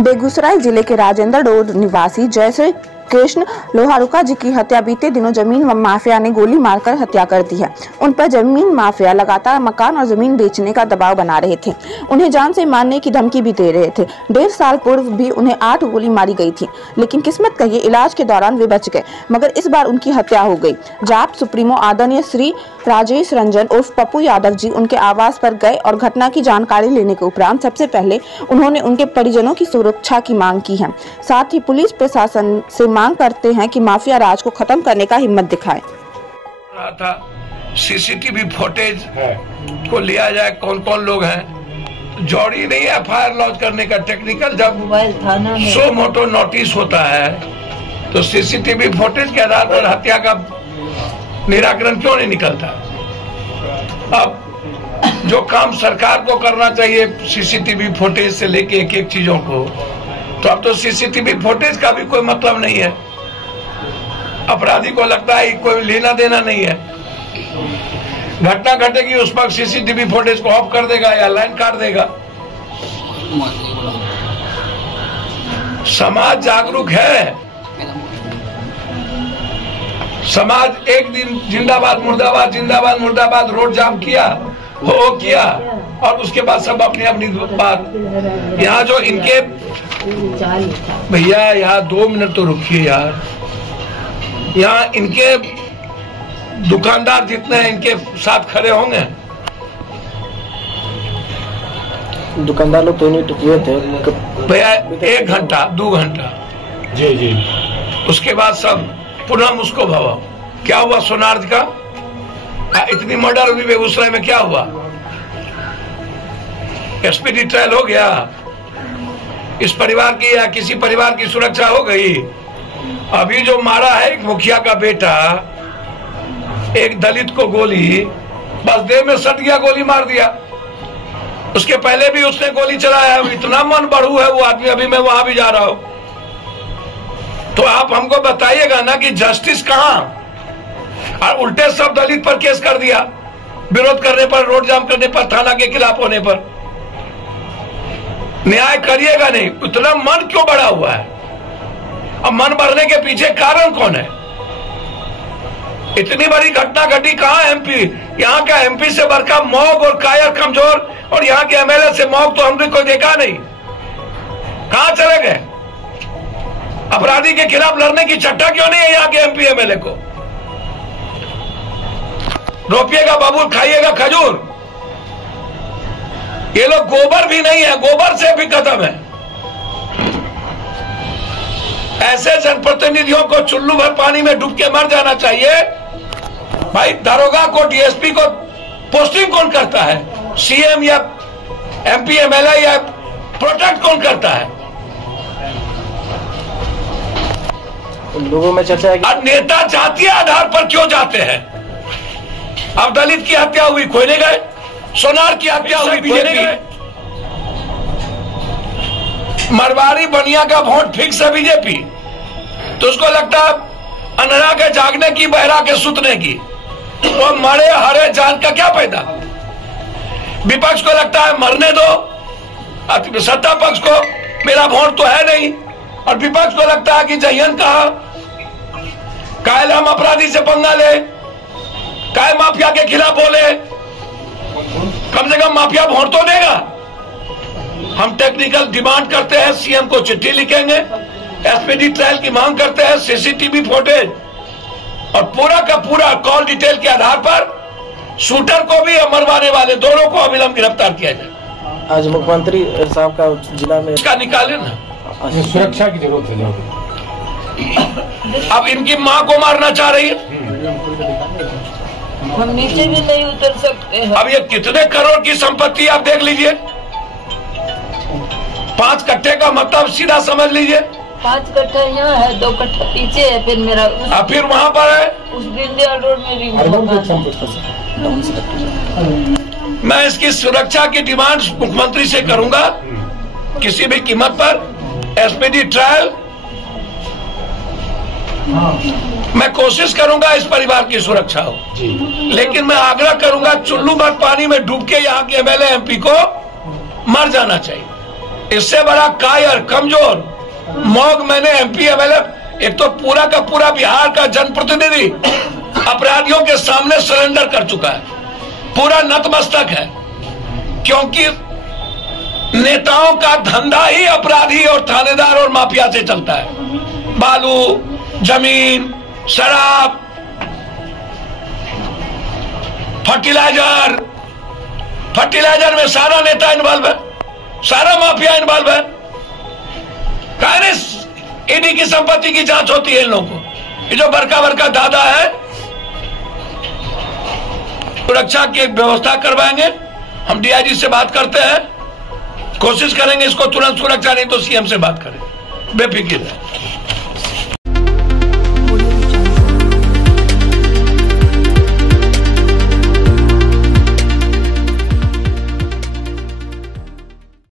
बेगूसराय जिले के राजेंद्र रोड निवासी जयश्री कृष्ण लोहारुका जी की हत्या बीते दिनों जमीन माफिया ने गोली मारकर हत्या कर दी है। उन पर जमीन माफिया लगातार मकान और जमीन बेचने का दबाव बना रहे थे, उन्हें जान से मारने की धमकी भी दे रहे थे। 1.5 साल पूर्व भी उन्हें 8 गोली मारी गई थी, लेकिन किस्मत कहिए इलाज के दौरान वे बच गए, मगर इस बार उनकी हत्या हो गई। जाप सुप्रीमो आदरणीय श्री राजेश रंजन उर्फ पप्पू यादव जी उनके आवास पर गए और घटना की जानकारी लेने के उपरांत सबसे पहले उन्होंने उनके परिजनों की सुरक्षा की मांग की है। साथ ही पुलिस प्रशासन से मांग करते हैं कि माफिया राज को खत्म करने का हिम्मत दिखाए। सीसीटीवी फुटेज को लिया जाए, कौन कौन लोग हैं, जरूरी नहीं है एफआईआर लॉन्च करने का। टेक्निकल जब सो मोटो नोटिस होता है तो सीसीटीवी फुटेज के आधार पर हत्या का निराकरण क्यों नहीं निकलता। अब जो काम सरकार को करना चाहिए सीसीटीवी फुटेज से लेके एक एक चीजों को, तो अब तो सीसीटीवी फुटेज का भी कोई मतलब नहीं है। अपराधी को लगता है कोई लेना देना नहीं है, घटना घटेगी उस पर सीसीटीवी फुटेज को ऑफ कर देगा या लाइन काट देगा। समाज जागरूक है, समाज एक दिन जिंदाबाद मुर्दाबाद जिंदाबाद मुर्दाबाद रोड जाम किया हो किया और उसके बाद सब अपनी अपनी बात। यहाँ जो इनके भैया यहाँ 2 मिनट तो रुकिए यार, यहाँ इनके दुकानदार जितने हैं इनके साथ खड़े होंगे। दुकानदार लोग तो नहीं टुकड़े थे भैया, 1 घंटा 2 घंटा जी जी, उसके बाद सब पुनः मुझको भवा। क्या हुआ सोनार्ज का? इतनी मर्डर हुई बेगूसराय में, क्या हुआ? एसपीडी ट्रायल हो गया? इस परिवार की या किसी परिवार की सुरक्षा हो गई? अभी जो मारा है एक मुखिया का बेटा, एक दलित को गोली, बस देह में सट गया, गोली मार दिया। उसके पहले भी उसने गोली चलाया है। इतना मन बढ़ू है वो आदमी, अभी मैं वहां भी जा रहा हूं। तो आप हमको बताइएगा ना कि जस्टिस कहां? और उल्टे सब दलित पर केस कर दिया, विरोध करने पर, रोड जाम करने पर, थाना के खिलाफ होने पर। न्याय करिएगा नहीं, इतना मन क्यों बढ़ा हुआ है? अब मन बढ़ने के पीछे कारण कौन है? इतनी बड़ी घटना घटी, कहां एमपी? यहाँ का एमपी से बड़का मौग और कायर कमजोर, और यहाँ के एमएलए से मौग तो हमने कोई देखा नहीं। कहां चले गए? अपराधी के खिलाफ लड़ने की चट्टा क्यों नहीं है यहाँ के एमपी एमएलए को? रोपिएगा बाबू, खाइएगा खजूर। ये लोग गोबर भी नहीं है, गोबर से भी खत्म है। ऐसे जनप्रतिनिधियों को चुल्लू भर पानी में डूब के मर जाना चाहिए। भाई दारोगा को, डीएसपी को पोस्टिंग कौन करता है? सीएम या एमपी एमएलए या प्रोटेक्ट कौन करता है? लोगों में चर्चा है कि नेता जातीय आधार पर क्यों जाते हैं? अब दलित की हत्या हुई, कोई नहीं गए। सोनार की हत्या हुई, बीजेपी। मरवाड़ी बनिया का वोट फिक्स है बीजेपी, तो उसको लगता है अंधरा के जागने की, बहरा के सुतने की। तो मरे हरे जान का क्या फायदा? विपक्ष को लगता है मरने दो, सत्ता पक्ष को मेरा वोट तो है नहीं, और विपक्ष को लगता है कि जयन कहा, कायल हम अपराधी से पंगा ले, काय माफिया के खिलाफ बोले, कम से कम माफिया वोट तो देगा। हम टेक्निकल डिमांड करते हैं, सीएम को चिट्ठी लिखेंगे, एसपीडी ट्रायल की मांग करते हैं, सीसीटीवी फुटेज और पूरा का पूरा कॉल डिटेल के आधार पर शूटर को भी और मरवाने वाले दोनों को अविलंब गिरफ्तार किया जाए। आज मुख्यमंत्री साहब का जिला में इसका निकाले ना, सुरक्षा की जरूरत है। अब इनकी मां को मारना चाह रही है। हम नीचे भी नहीं उतर सकते हैं। अब ये कितने करोड़ की संपत्ति आप देख लीजिए। 5 कट्ठे का मतलब सीधा समझ लीजिए। 5 कट्ठा यहाँ है, 2 कट्ठा पीछे है, फिर मेरा फिर वहाँ पर है उस दीनदयाल रोड में भी। मैं इसकी सुरक्षा की डिमांड मुख्यमंत्री से करूंगा, किसी भी कीमत पर। एसपीडी ट्रायल मैं कोशिश करूंगा इस परिवार की सुरक्षा हो, लेकिन मैं आग्रह करूंगा चुल्लू भर पानी में डूब के यहाँ के एमएलए एमपी को मर जाना चाहिए। इससे बड़ा कायर कमजोर मौग मैंने एमपी एमएलए, एक तो पूरा का पूरा बिहार का जनप्रतिनिधि अपराधियों के सामने सरेंडर कर चुका है, पूरा नतमस्तक है, क्योंकि नेताओं का धंधा ही अपराधी और थानेदार और माफिया से चलता है। बालू, जमीन, शराब, फर्टिलाइजर में सारा नेता इन्वॉल्व है, सारा माफिया इन्वॉल्व है। कांग्रेस ईडी की संपत्ति की जांच होती है इन लोगों को। ये जो बड़का दादा है, सुरक्षा की एक व्यवस्था करवाएंगे। हम डीआईजी से बात करते हैं, कोशिश करेंगे इसको तुरंत सुरक्षा, नहीं तो सीएम से बात करें, बेफिक्र है।